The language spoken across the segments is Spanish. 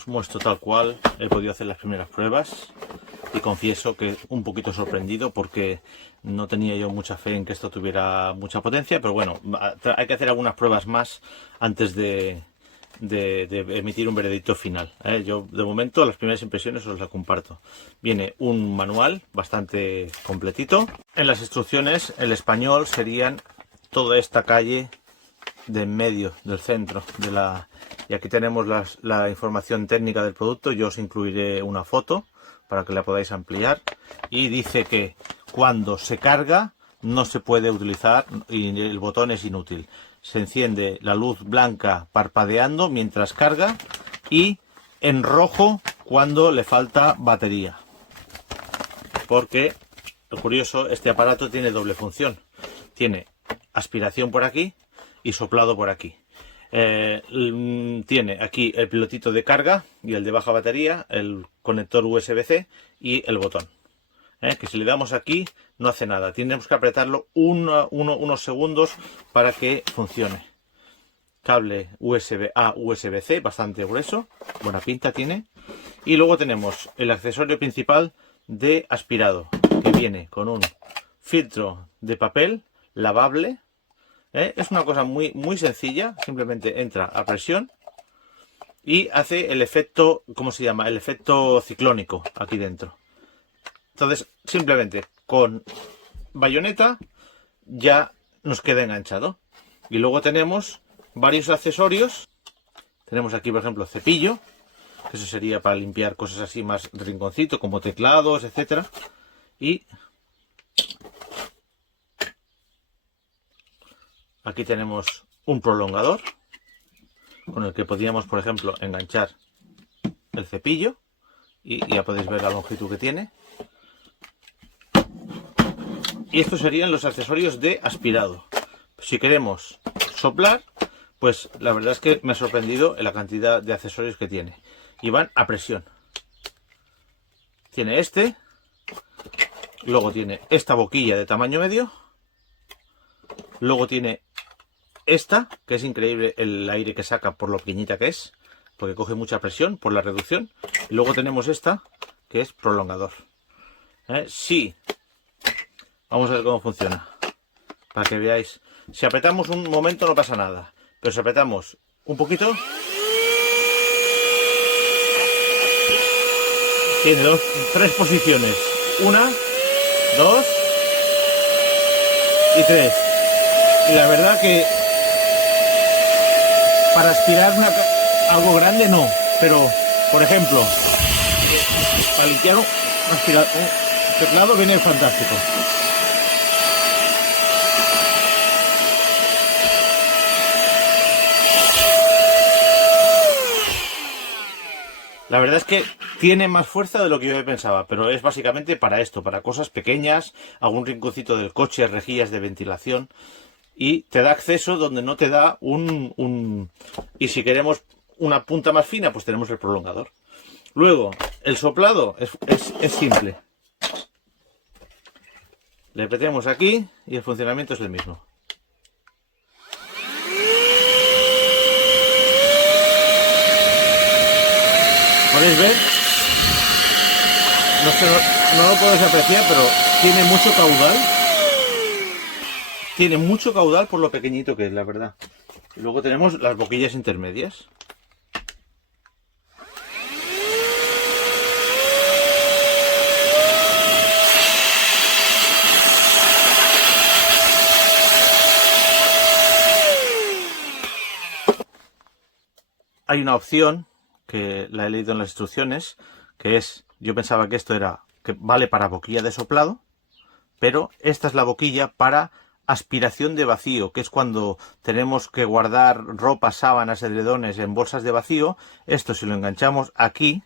os muestro tal cual he podido hacer las primeras pruebas y confieso que un poquito sorprendido porque no tenía yo mucha fe en que esto tuviera mucha potencia, pero bueno, hay que hacer algunas pruebas más antes de emitir un veredicto final, ¿eh? Yo de momento las primeras impresiones os las comparto. Viene un manual bastante completito. En las instrucciones el español serían toda esta calle de en medio del centro de la... Y aquí tenemos la información técnica del producto. Yo os incluiré una foto para que la podáis ampliar. Y dice que cuando se carga no se puede utilizar y el botón es inútil. Se enciende la luz blanca parpadeando mientras carga y en rojo cuando le falta batería. Porque, lo curioso, este aparato tiene doble función. Tiene aspiración por aquí y soplado por aquí. Tiene aquí el pilotito de carga y el de baja batería, el conector USB-C y el botón. Que si le damos aquí no hace nada, tenemos que apretarlo unos segundos para que funcione. Cable USB A, USB-C, bastante grueso, buena pinta tiene. Y luego tenemos el accesorio principal de aspirado, que viene con un filtro de papel lavable. Es una cosa muy sencilla, simplemente entra a presión y hace el efecto, ¿cómo se llama? El efecto ciclónico aquí dentro. Entonces, simplemente con bayoneta ya nos queda enganchado. Y luego tenemos varios accesorios. Tenemos aquí, por ejemplo, cepillo, que eso sería para limpiar cosas así más de rinconcito, como teclados, etcétera. Y aquí tenemos un prolongador con el que podríamos, por ejemplo, enganchar el cepillo. Y ya podéis ver la longitud que tiene. Y estos serían los accesorios de aspirado. Si queremos soplar, pues la verdad es que me ha sorprendido la cantidad de accesorios que tiene. Y van a presión. Tiene este. Luego tiene esta boquilla de tamaño medio. Luego tiene esta, que es increíble el aire que saca por lo pequeñita que es. Porque coge mucha presión por la reducción. Y luego tenemos esta, que es prolongador. Sí. Vamos a ver cómo funciona, para que veáis. Si apretamos un momento no pasa nada, pero si apretamos un poquito, tiene tres posiciones, 1, 2 y 3. Y la verdad que para aspirar algo grande no, pero por ejemplo, para limpiar un teclado viene fantástico. La verdad es que tiene más fuerza de lo que yo pensaba, pero es básicamente para esto, para cosas pequeñas, algún rinconcito del coche, rejillas de ventilación, y te da acceso donde no te da Y si queremos una punta más fina, pues tenemos el prolongador. Luego, el soplado es simple. Le apretamos aquí y el funcionamiento es el mismo. ¿Podéis ver? No lo podéis apreciar, pero tiene mucho caudal. Tiene mucho caudal por lo pequeñito que es, la verdad. Y luego tenemos las boquillas intermedias. Hay una opción que la he leído en las instrucciones, que es, yo pensaba que esto era, que vale para boquilla de soplado, pero esta es la boquilla para aspiración de vacío, que es cuando tenemos que guardar ropa, sábanas, edredones en bolsas de vacío. Esto, si lo enganchamos aquí,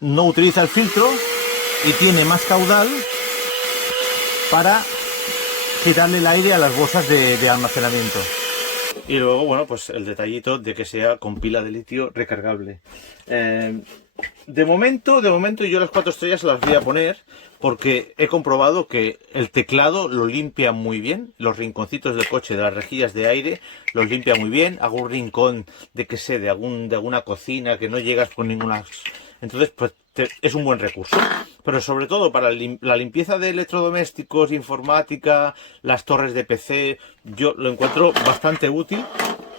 no utiliza el filtro y tiene más caudal para quitarle el aire a las bolsas de almacenamiento. Y luego, bueno, pues el detallito de que sea con pila de litio recargable. De momento yo las 4 estrellas las voy a poner porque he comprobado que el teclado lo limpia muy bien, los rinconcitos del coche, de las rejillas de aire, los limpia muy bien. Hago un rincón de que sé, de alguna cocina que no llegas con ninguna... Entonces, pues es un buen recurso. Pero sobre todo para la limpieza de electrodomésticos, informática, las torres de PC, yo lo encuentro bastante útil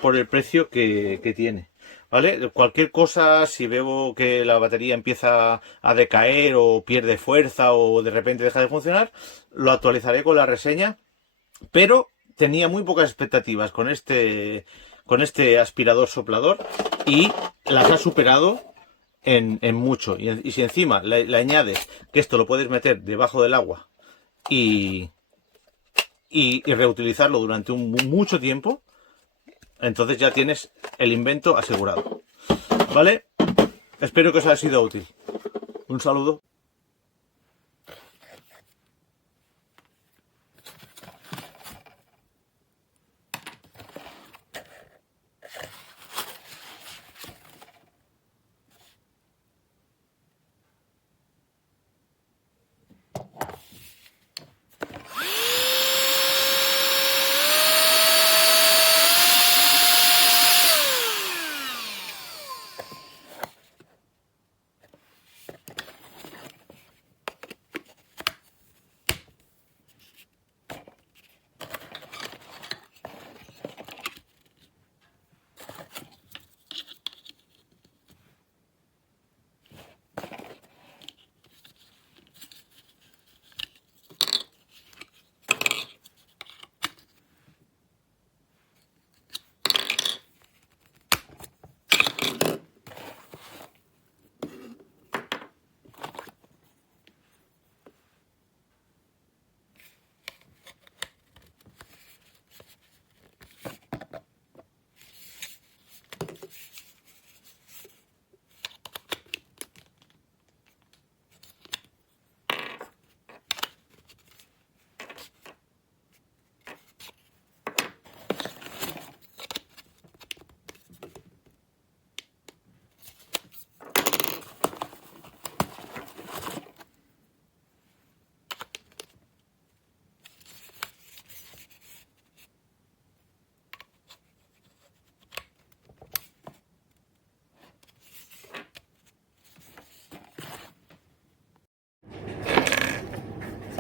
por el precio que tiene. ¿Vale? Cualquier cosa, si veo que la batería empieza a decaer o pierde fuerza o de repente deja de funcionar, lo actualizaré con la reseña, pero tenía muy pocas expectativas con este aspirador soplador y las ha superado en mucho. Y si encima le añades que esto lo puedes meter debajo del agua y reutilizarlo durante mucho tiempo, entonces ya tienes el invento asegurado. ¿Vale? Espero que os haya sido útil. Un saludo.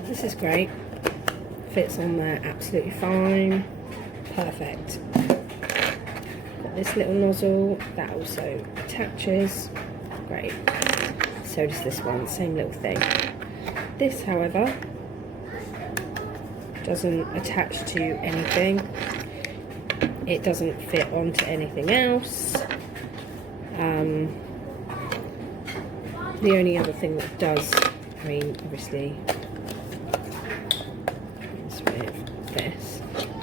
This is great, fits on there absolutely fine, perfect. Got this little nozzle that also attaches, great. So does this one, same little thing. This, however, doesn't attach to anything. It doesn't fit onto anything else. The only other thing that does, I mean, obviously, this,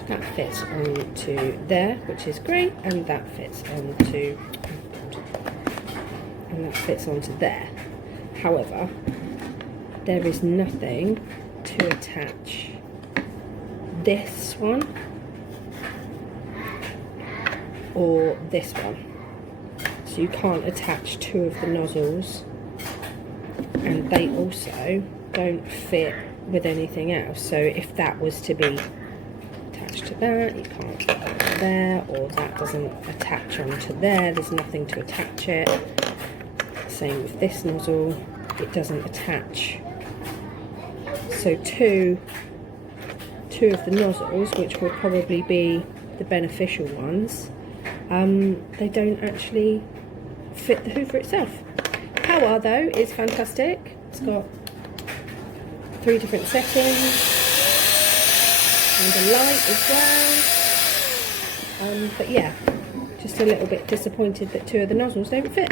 that fits onto there, which is great, and that fits onto, there. However, there is nothing to attach this one or this one, so you can't attach two of the nozzles, and they also don't fit with anything else. So if that was to be attached to that, you can't put that on there, or that doesn't attach onto there, there's nothing to attach it. Same with this nozzle, it doesn't attach. So two of the nozzles, which will probably be the beneficial ones, they don't actually fit the hoover itself. Power though is fantastic. It's got 3 different settings and a light as well. But yeah, just a little bit disappointed that 2 of the nozzles don't fit.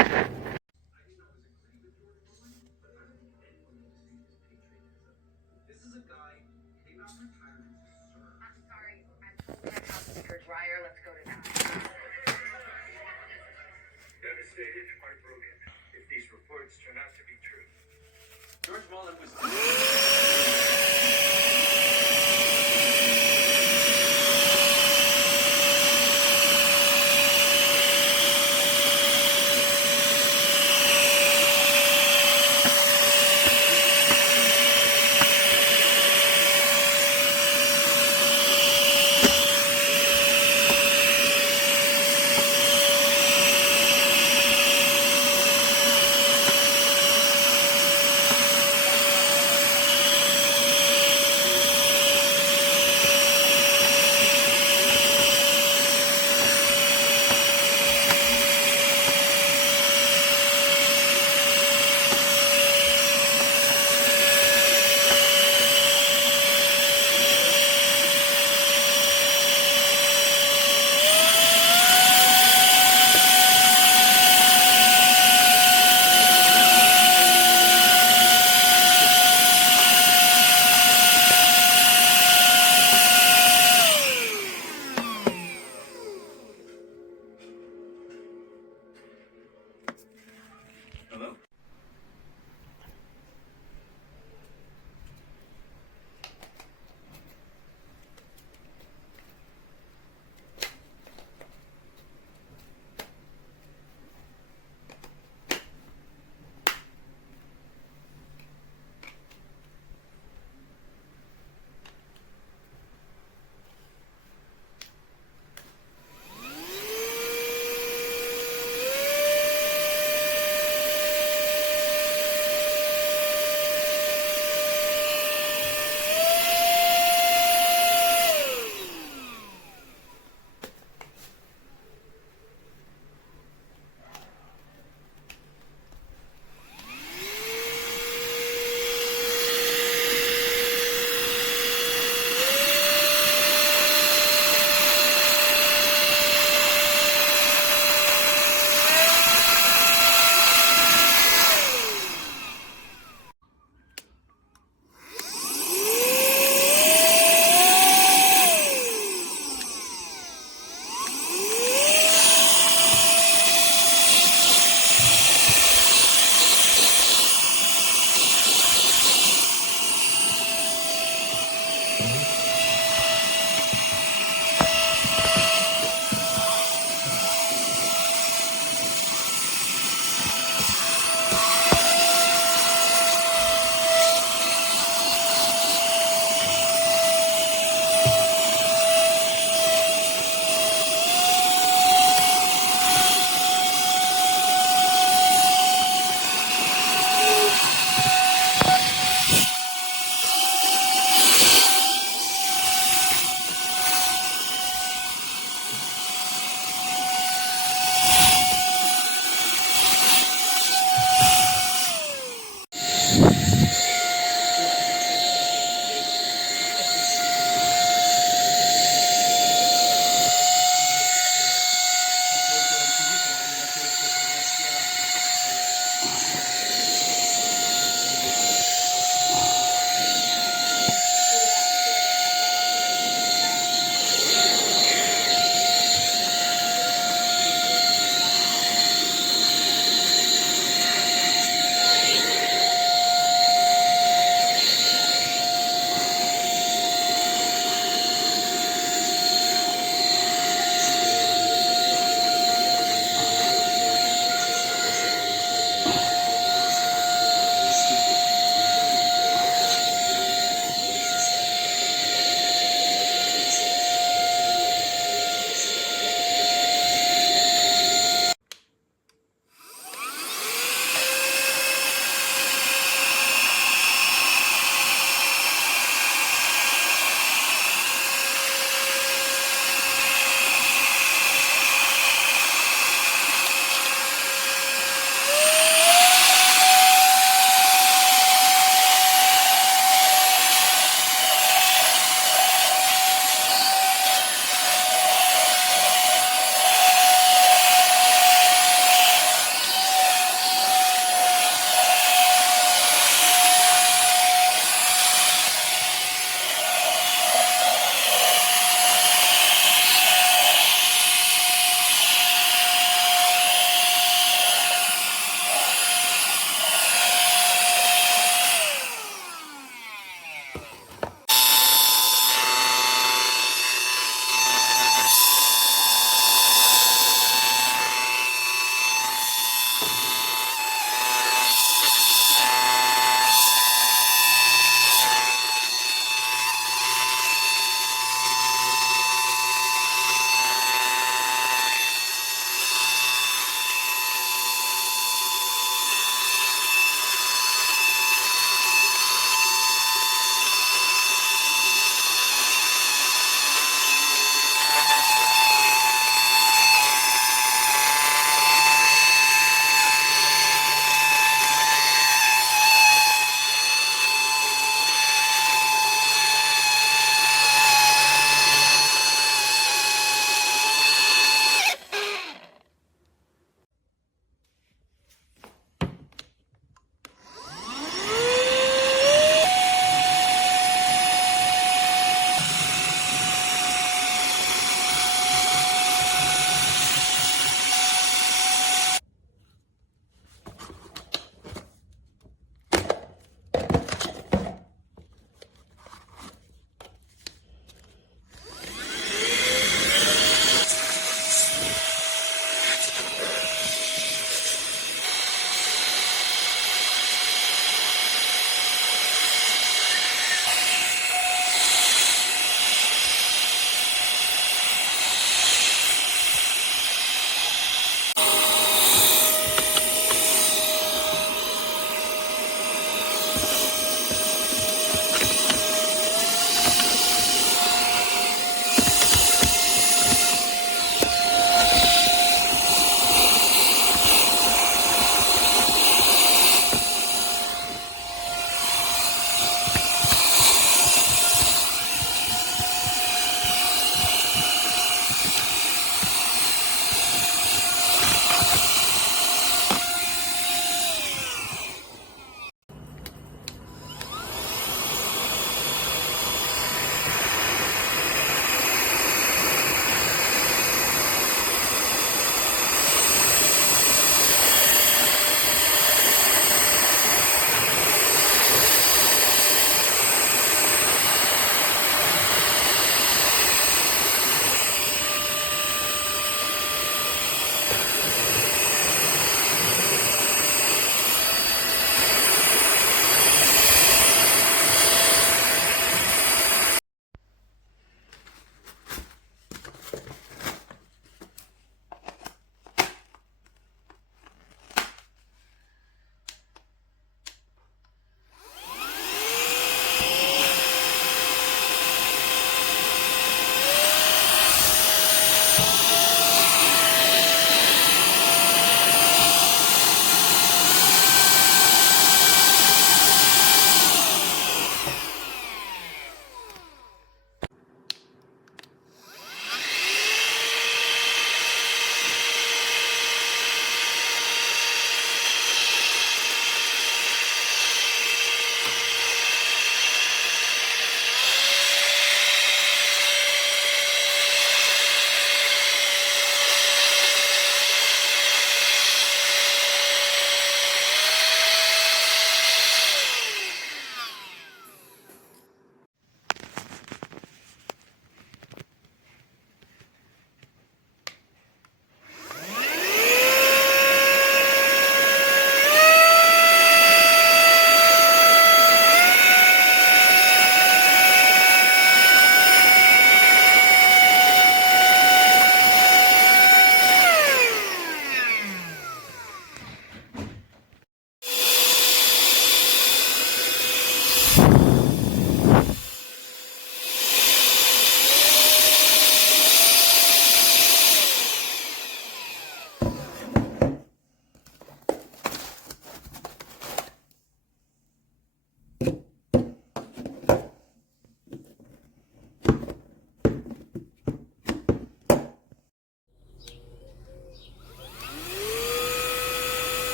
Devastated, heartbroken, if these reports turn out to be true. George Mullen was...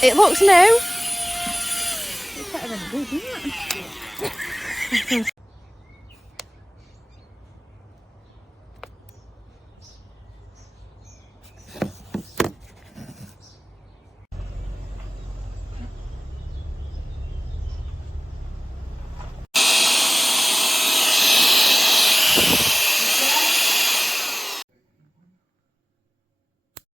It looks new. It's better than good, isn't it?